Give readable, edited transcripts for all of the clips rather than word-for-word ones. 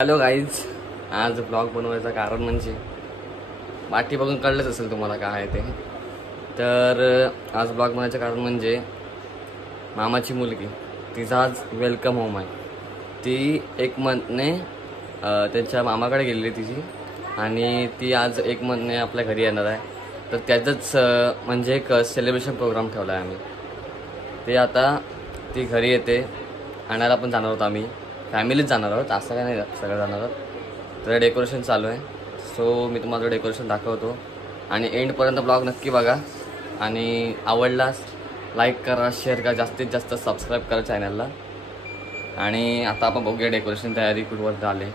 Hello guys, आज blog बनवायचं कारण म्हणजे बाकी बघून कळलंच असेल तुम्हाला काय आहे ते. तर आज ब्लॉग बनवायचं कारण म्हणजे मामाची मुलगी, तिचा आज वेलकम होम आहे. ती 1 मंथने त्यांच्या मामाकडे गेलेली तिची, आणि ती आज 1 मंथने आपल्या घरी येणार आहे. तर त्याचंच म्हणजे एक सेलिब्रेशन प्रोग्राम ठेवला आहे आम्ही. ते आता ती घरी येते, आणायला पण जाणार आहोत आम्ही, फॅमिलीच जाणार आहोत, असं काय नाही सगळं जाणार आहोत. तर डेकोरेशन चालू आहे, सो मी तुम्हाला डेकोरेशन दाखवतो आणि एंडपर्यंत ब्लॉग नक्की बघा. आणि आवडलास लाईक करा, शेअर करा, जास्तीत जास्त सबस्क्राईब करा चॅनलला. आणि आता आपण बघूया डेकोरेशन तयारी कुठवर झाली.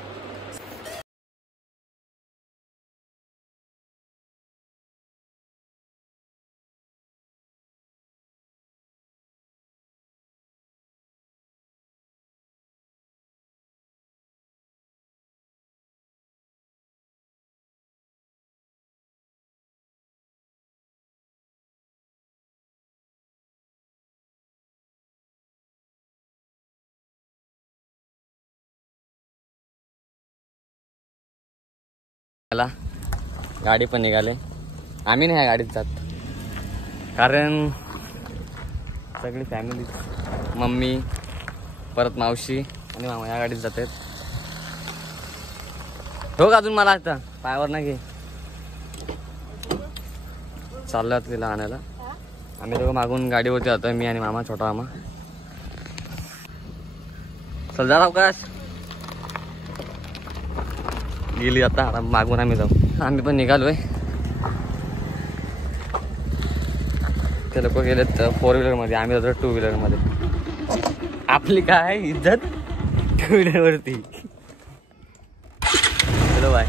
मला गाडी पण निघाले, आम्ही नाही गाडीत जात कारण सगळी फॅमिली, मम्मी परत मावशी आणि मामा या गाडीत जातात. हो का, अजून मला आता पायावर नाही घे. चाललो आता तिला आणायला. आम्ही दोघं मागून गाडीवरती जातोय, मी आणि मामा, छोटा मामा. चल जा अवकाश गेली आता, मागून आम्ही जाऊ. आम्ही पण निघालोय. ते लोक गेलेत 4 व्हीलरमध्ये, आम्ही जातो 2 व्हीलरमध्ये. आपली काय इज्जत 2 व्हीलरवरती. चलो बाय.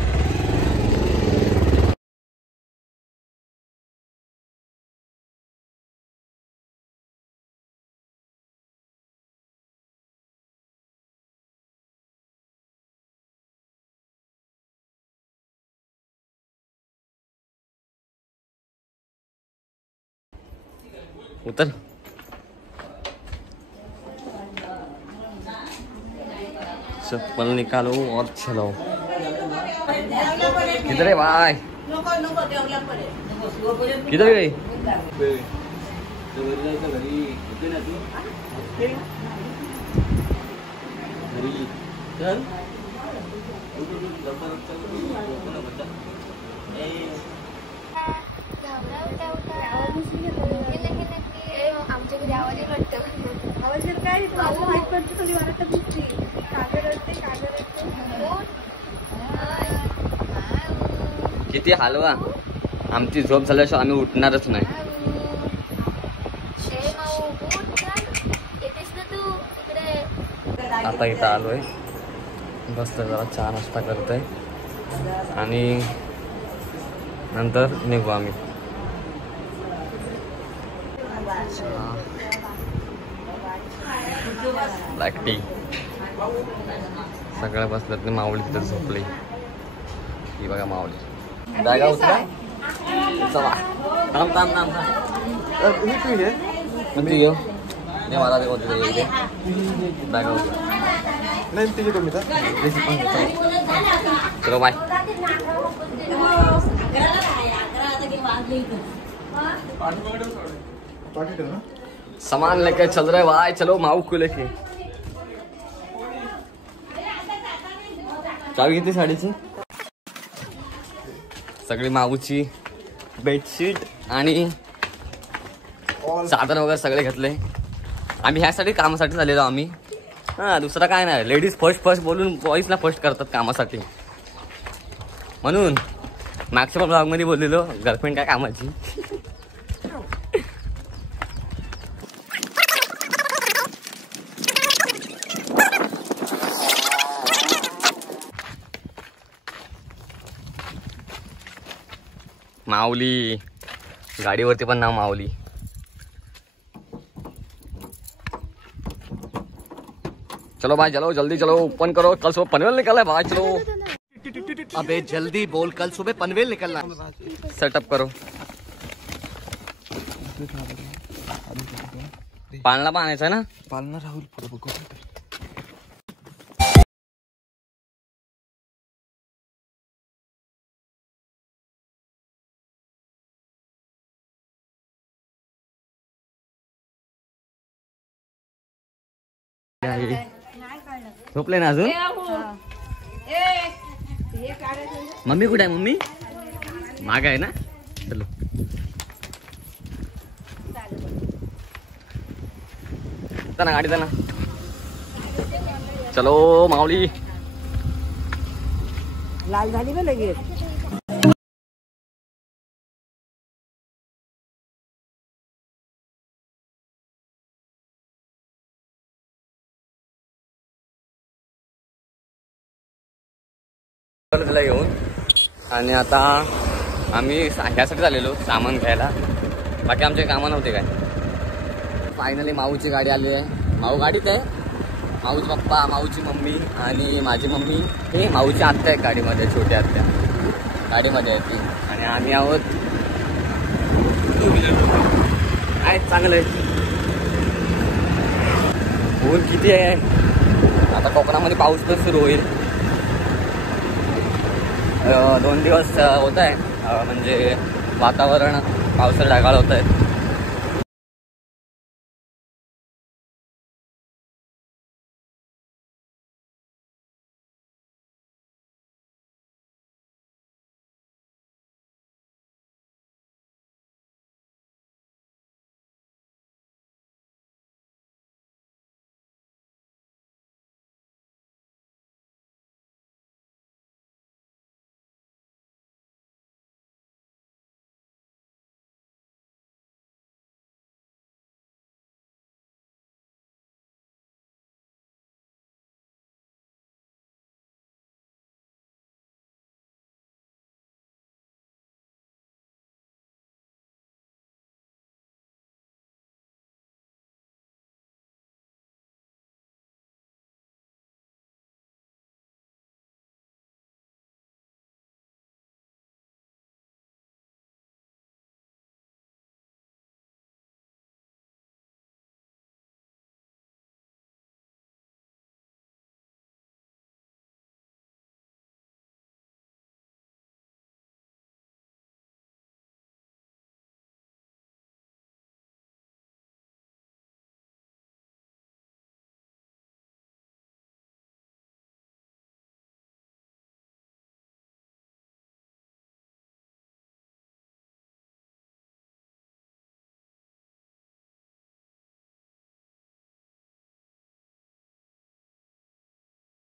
उतर. चप्पल निकालो और चलो. किधर है भाई, किधर गई? आमच्या घरी आवाज वाटतं. आवाज काय माहीत पडते, सगळी वाटत दिसते. किती हलवा, आमची झोप झाल्याशिवाय आम्ही उठणारच नाही. आता इथं आलोय, बसतोय, जरा चहा नाश्ता करतोय आणि नंतर निघू आम्ही. Black tea. सगळ्या बसल्यात, माऊली तिथं झोपली. ही बघा माऊली. जागा उतरा. चला थांब थांब थांब थांब. किती घेऊ नाही, मला ते होते इथे जागा उतरा. नाही तिथे कमी तर. चलो बाय. सामान लेके चल रहे भाई, चलो माऊ को लेके. चावी किती साडीची? सगळी माऊची बेडशीट आणि चादर वगैरे सगळे घेतले. आम्ही ह्यासाठी कामासाठी झालेलो आम्ही. हां, दुसरा काय नाही. लेडीज फर्स्ट बोलून बॉईजला फर्स्ट करतात कामासाठी. म्हणून मागच्या ब्लॉगमध्ये बोललेलो गर्लफ्रेंड काय कामाची. माऊली गाडीवरती पण नाव माऊली. चलो भाई, चलो जल्दी चलो, ओपन करो, कल सुबह पनवेल निकलना है भाई. चलो अबे जल्दी बोल, कल सुबह पनवेल निकलना. सेटअप करो. पालना पण आणायचं ना. पालना राहुल पुढे बघू. बाई झोपले ना अजून. मम्मी कुठे आहे? मम्मी माग आहे ना. चलो ना गाडी ना. चलो माऊली. लाल झाली का लगेच? तिला घेऊन आणि आता आम्ही ह्यासाठी झालेलो सामान घ्यायला. बाकी आमचे कामं नव्हते काय. फायनली माऊची गाडी आली आहे. माऊ गाडीत आहे. माऊची पप्पा, माऊची मम्मी आणि माझी मम्मी हे माऊची आत्या आहे गाडीमध्ये. छोटी आत्या गाडीमध्ये आहे ती. आणि आम्ही आहोत आहे. चांगलं आहे. ऊन किती आहे आता. कोकणामध्ये पाऊस पण सुरू होईल. 2 दिवस होत आहे म्हणजे वातावरण पावसाला ढगाळ होत आहे.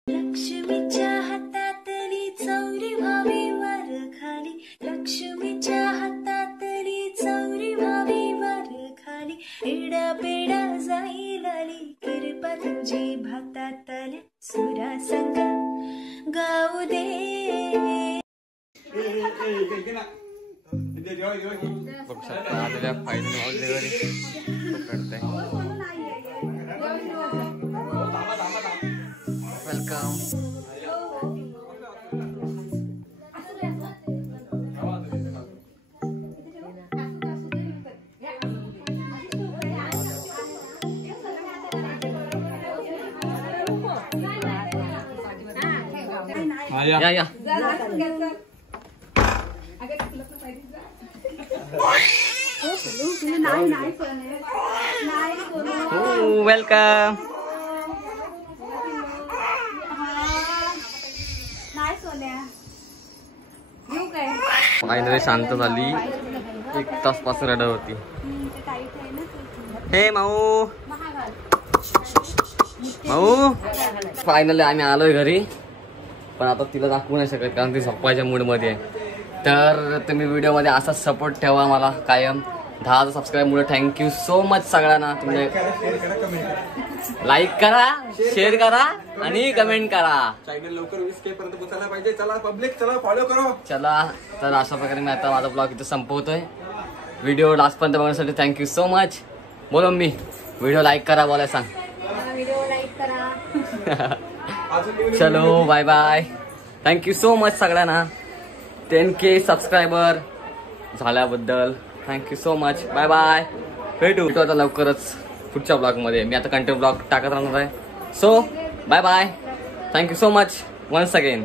लक्ष्मीच्या हातातली चौरी व्हावी वर खाली. लक्ष्मीच्या हातातली चौरी व्हावी वर खाली. एडा पेडा जाईल आली कृपा तुझी भातातल्या सुरा संग गाऊ दे. बघू शकता आलेल्या फायनल माऊली घरी पकडताय. वेलकम. या या. वेलकम. फायनली शांत झाली. 1 तास पासून रडत होती. हे माऊ माऊ. फायनली आम्ही आलोय घरी. पण आता तिला दाखवू नाही शकत कारण ती झोपायच्या मूडमध्ये आहे. तर तुम्ही व्हिडिओमध्ये असाच सपोर्ट ठेवा मला कायम. 10,000 सबस्क्राईबमुळे थँक्यू सो मच सगळ्यांना. तुम्ही लाईक करा, शेअर करा आणि कमेंट करा. चॅनल लवकर 20K पर्यंत पोहोचायला पाहिजे. चला पब्लिक, चला फॉलो करो. चला तर अशा प्रकारे मी आता माझा ब्लॉग इथं संपवतोय. व्हिडिओ लास्टपर्यंत बघण्यासाठी थँक्यू सो मच. बोल मी व्हिडिओ लाईक करा. बोलाय सांग. व्हिडिओ लाईक करा. चलो bye bye. Thank you so much सगळ्यांना. 10K सबस्क्रायबर झाल्याबद्दल thank you so much. Bye bye. भेटू आता लवकरच पुढच्या ब्लॉगमध्ये. मी आता कंटिन्यू ब्लॉग टाकत राहणार आहे. So bye bye. Thank you so much once again.